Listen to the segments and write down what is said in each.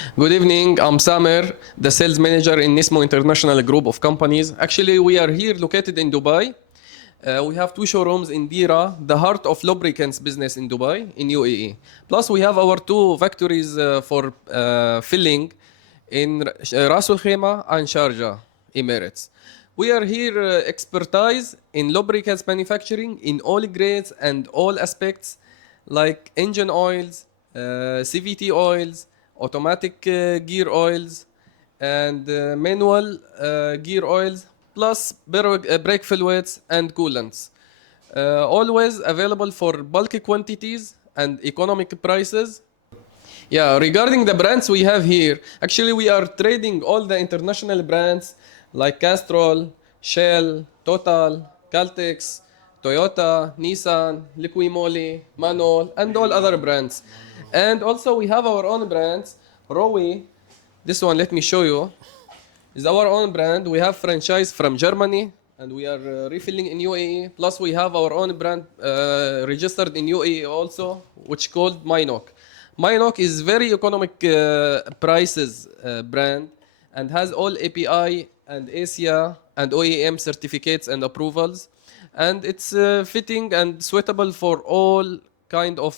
Good evening. I'm Samer, the sales manager in Nismo International Group of Companies. Actually, we are here located in Dubai. We have two showrooms in Dira, the heart of lubricants business in Dubai, in UAE. Plus, we have our two factories for filling in Ras Al Khaimah and Sharjah, Emirates. We are here expertise in lubricants manufacturing in all grades and all aspects, like engine oils, CVT oils, automatic gear oils, and manual gear oils, plus brake fluids and coolants. Always available for bulk quantities and economic prices. Yeah, regarding the brands we have here, actually we are trading all the international brands like Castrol, Shell, Total, Caltex, Toyota, Nissan, Liqui Manol, and all other brands. And also we have our own brands, Rowe. This one, let me show you, is our own brand. We have franchise from Germany, and we are refilling in UAE. Plus, we have our own brand registered in UAE also, which called Minok. Minok is very economic prices brand and has all API and ASIA and OEM certificates and approvals, and it's fitting and suitable for all kind of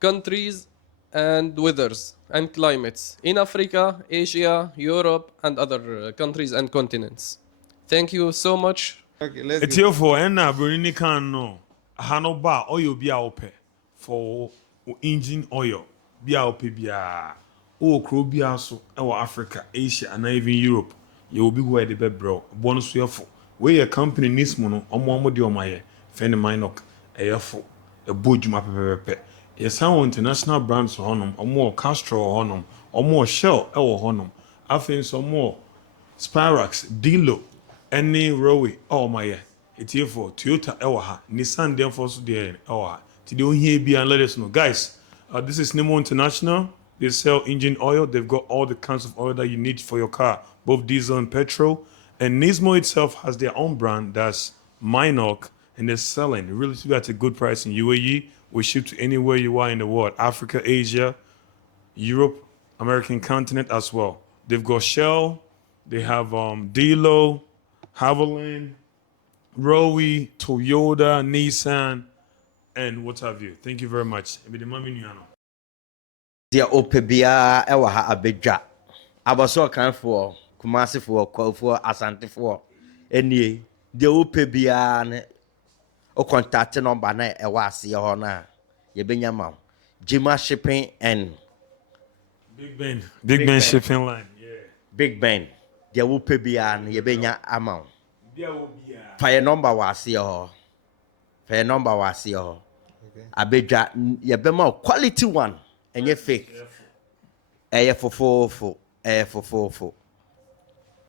countries and weathers and climates in Africa, Asia, Europe, and other countries and continents. Thank you so much. Okay, let's It's go. here for Enna Bruni can no. Hano bar oil be open for engine oil. Be open be a crow be also our Africa, Asia, and even Europe. You will be where the bed bro. Bonus we for. Where your company Nismo no omo di omaye. Fend minok a yafo a bujuma pepe. Yes, how international brands honum or more Castro honum or more Shell or honum. I think some more Spirax, Dilo, any Rowe, oh my yeah. It's here for Toyota Ewaha, Nissan then for the Ewaha. Today here be and let us know. Guys, this is Nismo International. They sell engine oil. They've got all the kinds of oil that you need for your car, both diesel and petrol. And Nismo itself has their own brand that's Minok, and they're selling really at a good price in UAE. We ship to anywhere you are in the world, Africa, Asia, Europe, American continent as well. They've got Shell, they have Delo, Haviland, Rowe, Toyota, Nissan, and what have you. Thank you very much. Deɛ ɔpɛ biara ɛwɔ ha abɛdwa abɔsɔ kanfoɔ kumasefoɔ kɔfoɔ asantefoɔ ɛnie deɛ ɔpɛ biara ne ɔkɔntate nɔmba na ɛwɔ aseɛ hɔ no a yɛbɛnya ma wo Jima shipping and Big Ben shipping line. Yeah. Big Ben deɛ ɔpɛ biara no yɛbɛnya ama wo fa yɛ nɔmba wɔ aseɛ hɔ fa yɛ nɔmba wɔ aseɛ hɔ abɛdwa yɛbɛma wo quality one ɛnyɛ fake ɛyɛ fofofo ɛyɛ fofofo